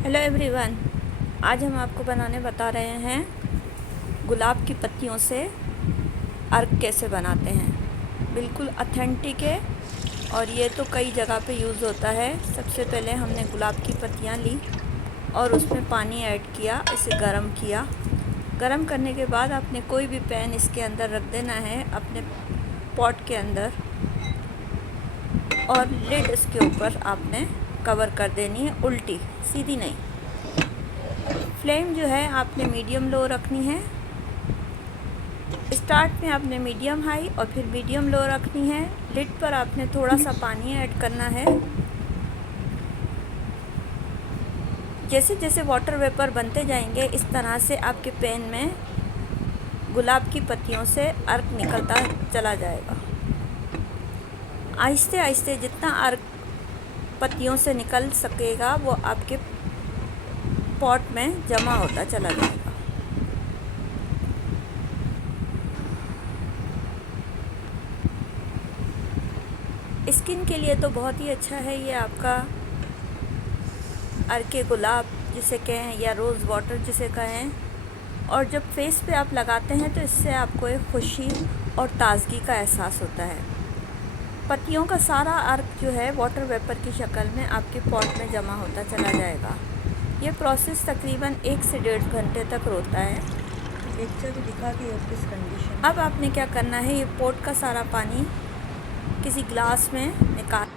Hello everyone, आज हम आपको बनाने बता रहे हैं गुलाब की पत्तियों से अर्क कैसे बनाते हैं। बिल्कुल ऑथेंटिक है और ये तो कई जगह पे यूज़ होता है। सबसे पहले हमने गुलाब की पत्तियां ली और उसमें पानी ऐड किया, इसे गरम किया। गरम करने के बाद आपने कोई भी पैन इसके अंदर रख देना है, अपने पॉट के अंदर, और लिड इसके ऊपर आपने कवर कर देनी है, उल्टी सीधी नहीं। फ्लेम जो है आपने मीडियम लो रखनी है। स्टार्ट में आपने मीडियम हाई और फिर मीडियम लो रखनी है। लिड पर आपने थोड़ा सा पानी ऐड करना है। जैसे जैसे वाटर वेपर बनते जाएंगे, इस तरह से आपके पैन में गुलाब की पत्तियों से अर्क निकलता चला जाएगा। आहिस्ते आहिस्ते जितना अर्क पत्तियों से निकल सकेगा वो आपके पॉट में जमा होता चला जाएगा। स्किन के लिए तो बहुत ही अच्छा है ये आपका अर्के गुलाब जिसे कहें, या रोज़ वाटर जिसे कहें। और जब फेस पे आप लगाते हैं तो इससे आपको एक खुशी और ताज़गी का एहसास होता है। पत्तियों का सारा अर्क जो है वाटर वेपर की शक्ल में आपके पॉट में जमा होता चला जाएगा। ये प्रोसेस तकरीबन 1 से 1.5 घंटे तक होता है। लेक्चर भी दिखा दी है किस कंडीशन। अब आपने क्या करना है, ये पॉट का सारा पानी किसी ग्लास में निकाल